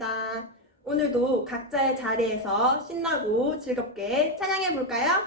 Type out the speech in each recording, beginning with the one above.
합시다. 오늘도 각자의 자리에서 신나고 즐겁게 찬양해 볼까요?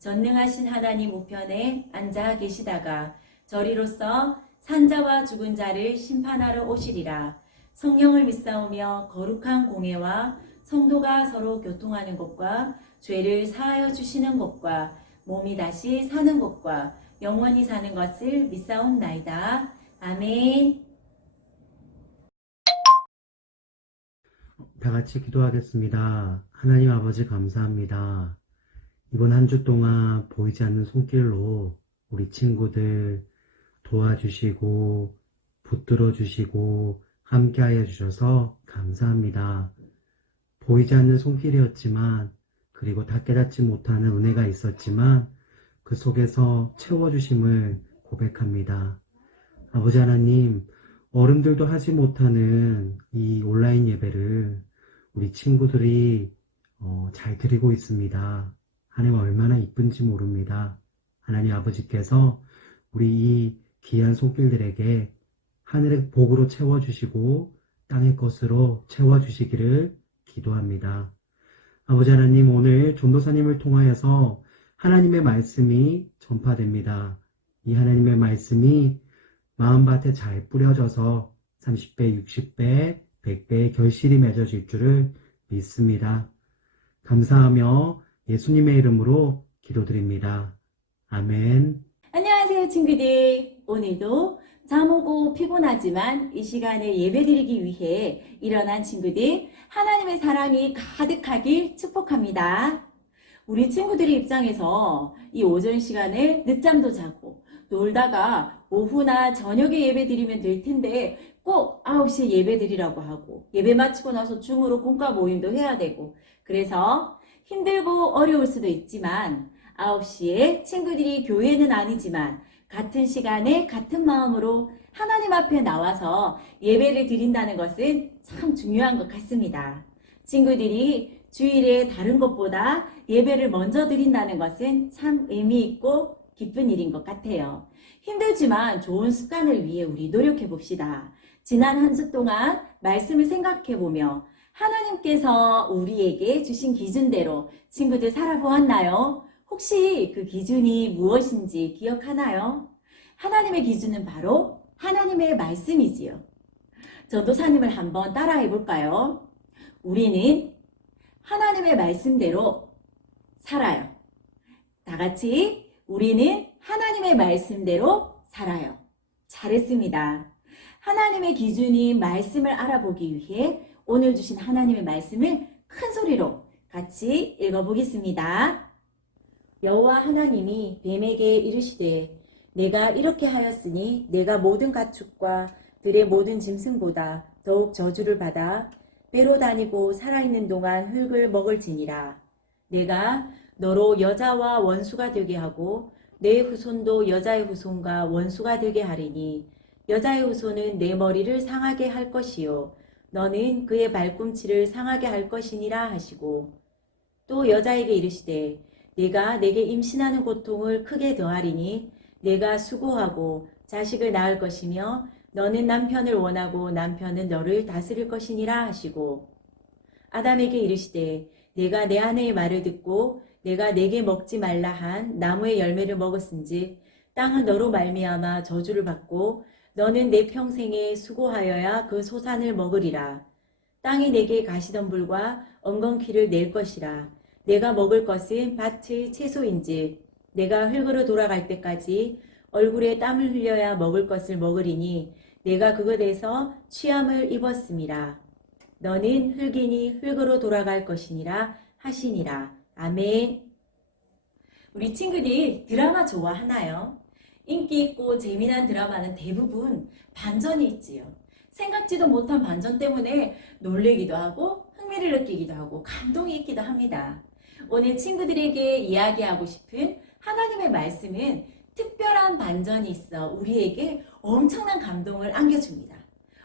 전능하신 하나님 우편에 앉아 계시다가 저리로서 산자와 죽은 자를 심판하러 오시리라. 성령을 믿사오며 거룩한 공예와 성도가 서로 교통하는 것과 죄를 사하여 주시는 것과 몸이 다시 사는 것과 영원히 사는 것을 믿사옵나이다. 아멘. 다 같이 기도하겠습니다. 하나님 아버지 감사합니다. 이번 한 주 동안 보이지 않는 손길로 우리 친구들 도와주시고 붙들어 주시고 함께하여 주셔서 감사합니다. 보이지 않는 손길이었지만 그리고 다 깨닫지 못하는 은혜가 있었지만 그 속에서 채워주심을 고백합니다. 아버지 하나님, 어른들도 하지 못하는 이 온라인 예배를 우리 친구들이 어, 잘 드리고 있습니다. 하나님 얼마나 이쁜지 모릅니다. 하나님 아버지께서 우리 이 귀한 손길들에게 하늘의 복으로 채워주시고 땅의 것으로 채워주시기를 기도합니다. 아버지 하나님 오늘 전도사님을 통하여서 하나님의 말씀이 전파됩니다. 이 하나님의 말씀이 마음밭에 잘 뿌려져서 30배, 60배, 100배의 결실이 맺어질 줄을 믿습니다. 감사하며 예수님의 이름으로 기도드립니다. 아멘. 안녕하세요, 친구들. 오늘도 잠 오고 피곤하지만 이 시간에 예배드리기 위해 일어난 친구들, 하나님의 사랑이 가득하길 축복합니다. 우리 친구들의 입장에서 이 오전 시간에 늦잠도 자고 놀다가 오후나 저녁에 예배 드리면 될 텐데 꼭 9시에 예배 드리라고 하고 예배 마치고 나서 줌으로 공과 모임도 해야 되고 그래서 힘들고 어려울 수도 있지만 9시에 친구들이 교회는 아니지만 같은 시간에 같은 마음으로 하나님 앞에 나와서 예배를 드린다는 것은 참 중요한 것 같습니다. 친구들이 주일에 다른 것보다 예배를 먼저 드린다는 것은 참 의미 있고 기쁜 일인 것 같아요. 힘들지만 좋은 습관을 위해 우리 노력해 봅시다. 지난 한 주 동안 말씀을 생각해 보며 하나님께서 우리에게 주신 기준대로 친구들 살아보았나요? 혹시 그 기준이 무엇인지 기억하나요? 하나님의 기준은 바로 하나님의 말씀이지요. 전도사님을 한번 따라해 볼까요? 우리는 하나님의 말씀대로 살아요. 다 같이 우리는 하나님의 말씀대로 살아요. 잘했습니다. 하나님의 기준인 말씀을 알아보기 위해 오늘 주신 하나님의 말씀을 큰 소리로 같이 읽어보겠습니다. 여호와 하나님이 뱀에게 이르시되 내가 이렇게 하였으니 내가 모든 가축과 들의 모든 짐승보다 더욱 저주를 받아 배로 다니고 살아있는 동안 흙을 먹을지니라. 내가 너로 여자와 원수가 되게 하고 내 후손도 여자의 후손과 원수가 되게 하리니 여자의 후손은 내 머리를 상하게 할 것이요 너는 그의 발꿈치를 상하게 할 것이니라 하시고 또 여자에게 이르시되 내가 내게 임신하는 고통을 크게 더하리니 내가 수고하고 자식을 낳을 것이며 너는 남편을 원하고 남편은 너를 다스릴 것이니라 하시고 아담에게 이르시되 내가 내 아내의 말을 듣고 내가 내게 먹지 말라 한 나무의 열매를 먹었은지 땅은 너로 말미암아 저주를 받고 너는 내 평생에 수고하여야 그 소산을 먹으리라 땅이 내게 가시덤불과 엉겅퀴를 낼 것이라 내가 먹을 것은 밭의 채소인지 내가 흙으로 돌아갈 때까지 얼굴에 땀을 흘려야 먹을 것을 먹으리니 내가 그것에서 취함을 입었음이라. 너는 흙이니 흙으로 돌아갈 것이니라 하시니라. 아멘. 우리 친구들 드라마 좋아하나요? 인기 있고 재미난 드라마는 대부분 반전이 있지요. 생각지도 못한 반전 때문에 놀래기도 하고 흥미를 느끼기도 하고 감동이 있기도 합니다. 오늘 친구들에게 이야기하고 싶은 하나님의 말씀은 특별한 반전이 있어 우리에게 엄청난 감동을 안겨줍니다.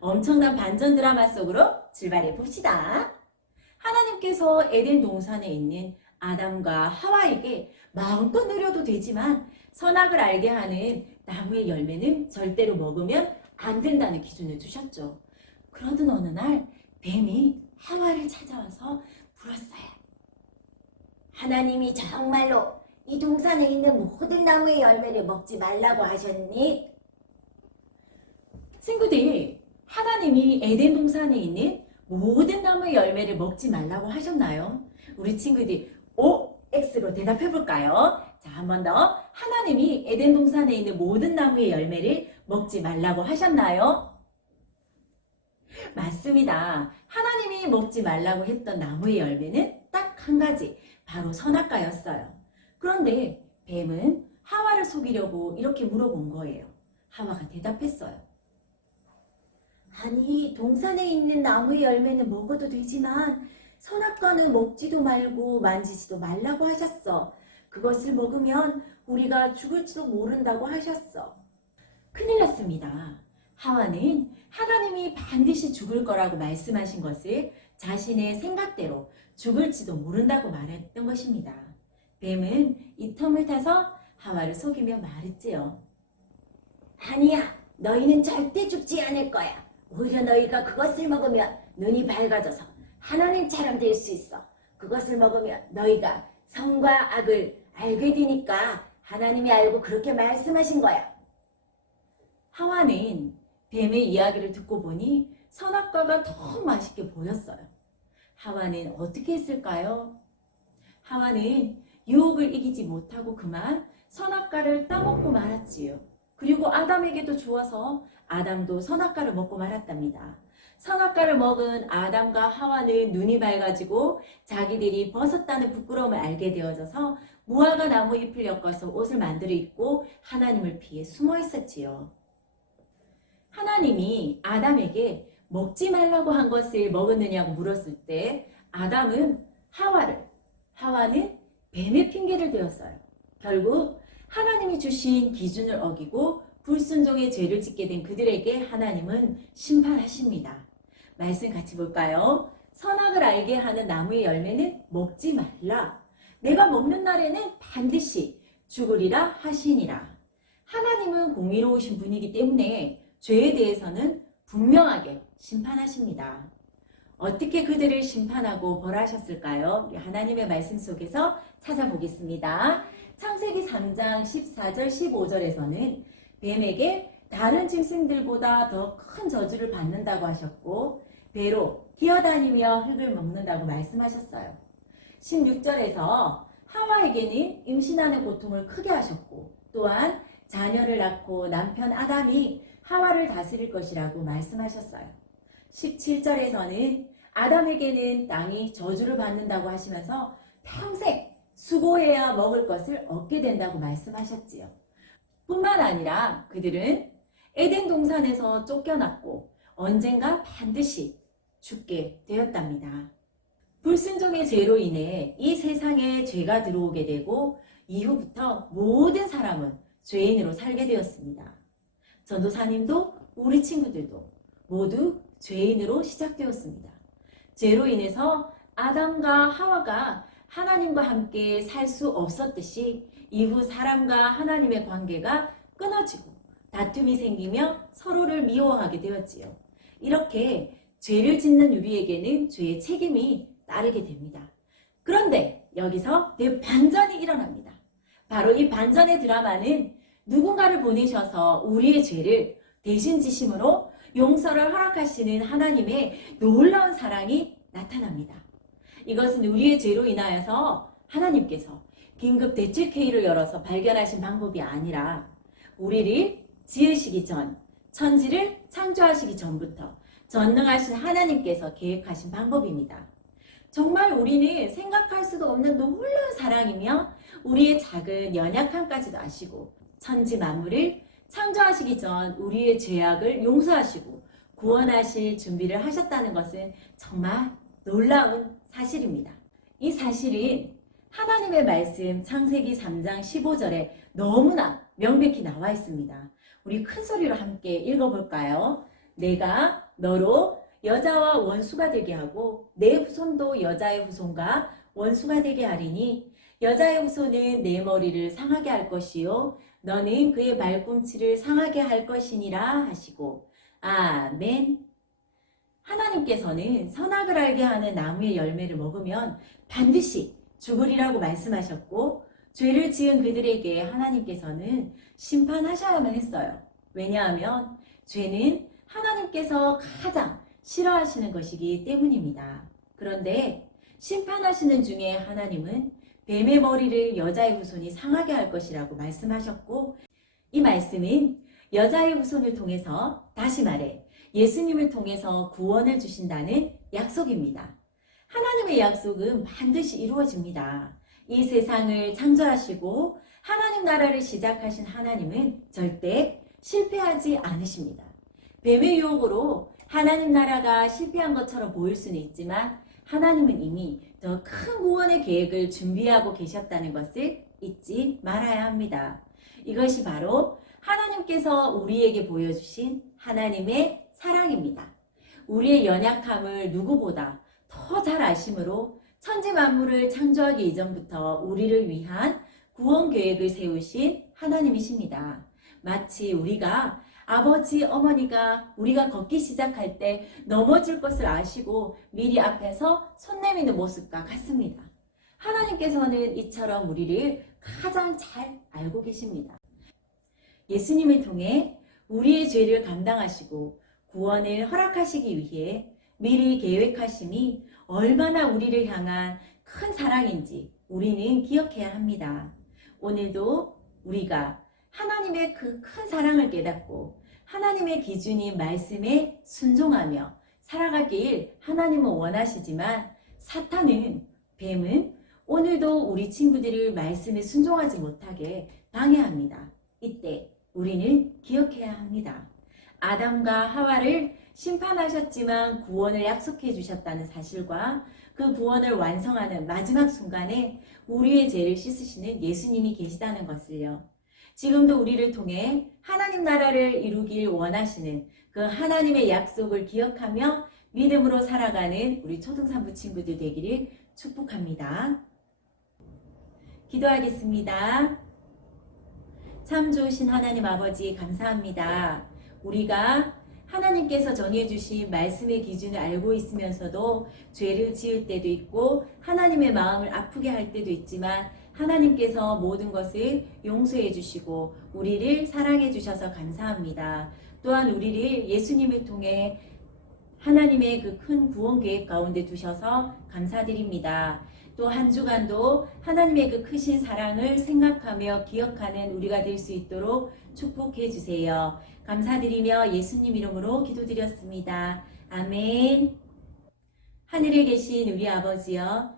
엄청난 반전 드라마 속으로 출발해 봅시다. 하나님께서 에덴 동산에 있는 아담과 하와에게 마음껏 누려도 되지만 선악을 알게 하는 나무의 열매는 절대로 먹으면 안 된다는 기준을 두셨죠. 그러던 어느 날 뱀이 하와를 찾아와서 물었어요. 하나님이 정말로 이 동산에 있는 모든 나무의 열매를 먹지 말라고 하셨니? 친구들, 하나님이 에덴 동산에 있는 모든 나무의 열매를 먹지 말라고 하셨나요? 우리 친구들 O, X로 대답해 볼까요? 자, 한 번 더. 하나님이 에덴 동산에 있는 모든 나무의 열매를 먹지 말라고 하셨나요? 맞습니다. 하나님이 먹지 말라고 했던 나무의 열매는 딱 한 가지, 바로 선악과였어요. 그런데 뱀은 하와를 속이려고 이렇게 물어본 거예요. 하와가 대답했어요. 아니 동산에 있는 나무의 열매는 먹어도 되지만 선악과는 먹지도 말고 만지지도 말라고 하셨어. 그것을 먹으면 우리가 죽을지도 모른다고 하셨어. 큰일 났습니다. 하와는 하나님이 반드시 죽을 거라고 말씀하신 것을 자신의 생각대로 죽을지도 모른다고 말했던 것입니다. 뱀은 이 텀을 타서 하와를 속이며 말했지요. 아니야 너희는 절대 죽지 않을 거야. 오히려 너희가 그것을 먹으면 눈이 밝아져서 하나님처럼 될 수 있어. 그것을 먹으면 너희가 성과 악을 알게 되니까 하나님이 알고 그렇게 말씀하신 거야. 하와는 뱀의 이야기를 듣고 보니 선악과가 더 맛있게 보였어요. 하와는 어떻게 했을까요? 하와는 유혹을 이기지 못하고 그만 선악과를 따먹고 말았지요. 그리고 아담에게도 주어서 아담도 선악과를 먹고 말았답니다. 선악과를 먹은 아담과 하와는 눈이 밝아지고 자기들이 벗었다는 부끄러움을 알게 되어져서 무화과 나무 잎을 엮어서 옷을 만들어 입고 하나님을 피해 숨어 있었지요. 하나님이 아담에게 먹지 말라고 한 것을 먹었느냐고 물었을 때 아담은 하와를, 하와는 뱀의 핑계를 대었어요. 결국 하나님이 주신 기준을 어기고 불순종의 죄를 짓게 된 그들에게 하나님은 심판하십니다. 말씀 같이 볼까요? 선악을 알게 하는 나무의 열매는 먹지 말라. 내가 먹는 날에는 반드시 죽으리라 하시니라. 하나님은 공의로우신 분이기 때문에 죄에 대해서는 분명하게 심판하십니다. 어떻게 그들을 심판하고 벌하셨을까요? 하나님의 말씀 속에서 찾아보겠습니다. 창세기 3장 14절 15절에서는 뱀에게 다른 짐승들보다 더 큰 저주를 받는다고 하셨고 배로 기어다니며 흙을 먹는다고 말씀하셨어요. 16절에서 하와에게는 임신하는 고통을 크게 하셨고 또한 자녀를 낳고 남편 아담이 하와를 다스릴 것이라고 말씀하셨어요. 17절에서는 아담에게는 땅이 저주를 받는다고 하시면서 평생 수고해야 먹을 것을 얻게 된다고 말씀하셨지요. 뿐만 아니라 그들은 에덴 동산에서 쫓겨났고 언젠가 반드시 죽게 되었답니다. 불순종의 죄로 인해 이 세상에 죄가 들어오게 되고 이후부터 모든 사람은 죄인으로 살게 되었습니다. 전도사님도 우리 친구들도 모두 죄인으로 시작되었습니다. 죄로 인해서 아담과 하와가 하나님과 함께 살 수 없었듯이 이후 사람과 하나님의 관계가 끊어지고 다툼이 생기며 서로를 미워하게 되었지요. 이렇게 죄를 짓는 우리에게는 죄의 책임이 따르게 됩니다. 그런데 여기서 대반전이 일어납니다. 바로 이 반전의 드라마는 누군가를 보내셔서 우리의 죄를 대신 지심으로 용서를 허락하시는 하나님의 놀라운 사랑이 나타납니다. 이것은 우리의 죄로 인하여서 하나님께서 긴급 대책회의를 열어서 발견하신 방법이 아니라 우리를 지으시기 전, 천지를 창조하시기 전부터 전능하신 하나님께서 계획하신 방법입니다. 정말 우리는 생각할 수도 없는 놀라운 사랑이며 우리의 작은 연약함까지도 아시고 천지 만물을 창조하시기 전 우리의 죄악을 용서하시고 구원하실 준비를 하셨다는 것은 정말 놀라운 사실입니다. 이 사실은 하나님의 말씀 창세기 3장 15절에 너무나 명백히 나와 있습니다. 우리 큰 소리로 함께 읽어볼까요? 내가 너로 여자와 원수가 되게 하고 내 후손도 여자의 후손과 원수가 되게 하리니 여자의 후손은 내 머리를 상하게 할 것이요 너는 그의 발꿈치를 상하게 할 것이니라 하시고 아멘. 하나님께서는 선악을 알게 하는 나무의 열매를 먹으면 반드시 죽으리라고 말씀하셨고 죄를 지은 그들에게 하나님께서는 심판하셔야만 했어요. 왜냐하면 죄는 하나님께서 가장 싫어하시는 것이기 때문입니다. 그런데 심판하시는 중에 하나님은 뱀의 머리를 여자의 후손이 상하게 할 것이라고 말씀하셨고 이 말씀은 여자의 후손을 통해서 다시 말해 예수님을 통해서 구원을 주신다는 약속입니다. 하나님의 약속은 반드시 이루어집니다. 이 세상을 창조하시고 하나님 나라를 시작하신 하나님은 절대 실패하지 않으십니다. 뱀의 유혹으로 하나님 나라가 실패한 것처럼 보일 수는 있지만 하나님은 이미 더 큰 구원의 계획을 준비하고 계셨다는 것을 잊지 말아야 합니다. 이것이 바로 하나님께서 우리에게 보여주신 하나님의 사랑입니다. 우리의 연약함을 누구보다 더 잘 아심으로 천지 만물을 창조하기 이전부터 우리를 위한 구원 계획을 세우신 하나님이십니다. 마치 우리가 아버지, 어머니가 우리가 걷기 시작할 때 넘어질 것을 아시고 미리 앞에서 손 내미는 모습과 같습니다. 하나님께서는 이처럼 우리를 가장 잘 알고 계십니다. 예수님을 통해 우리의 죄를 감당하시고 구원을 허락하시기 위해 미리 계획하심이 얼마나 우리를 향한 큰 사랑인지 우리는 기억해야 합니다. 오늘도 우리가 하나님의 그 큰 사랑을 깨닫고 하나님의 기준인 말씀에 순종하며 살아가길 하나님은 원하시지만 사탄은 뱀은 오늘도 우리 친구들을 말씀에 순종하지 못하게 방해합니다. 이때 우리는 기억해야 합니다. 아담과 하와를 심판하셨지만 구원을 약속해 주셨다는 사실과 그 구원을 완성하는 마지막 순간에 우리의 죄를 씻으시는 예수님이 계시다는 것을요. 지금도 우리를 통해 하나님 나라를 이루길 원하시는 그 하나님의 약속을 기억하며 믿음으로 살아가는 우리 초등산부 친구들 되기를 축복합니다. 기도하겠습니다. 참 좋으신 하나님 아버지 감사합니다. 우리가 하나님께서 정해주신 말씀의 기준을 알고 있으면서도 죄를 지을 때도 있고 하나님의 마음을 아프게 할 때도 있지만 하나님께서 모든 것을 용서해 주시고 우리를 사랑해 주셔서 감사합니다. 또한 우리를 예수님을 통해 하나님의 그 큰 구원 계획 가운데 두셔서 감사드립니다. 또 한 주간도 하나님의 그 크신 사랑을 생각하며 기억하는 우리가 될 수 있도록 축복해 주세요. 감사드리며 예수님 이름으로 기도드렸습니다. 아멘. 하늘에 계신 우리 아버지여,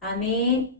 아멘.